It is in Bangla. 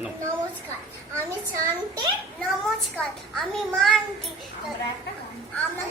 নমস্কার। আমি শান্তি নমস্কার। আমি মান্তি। আমরা একটা গান। আমরা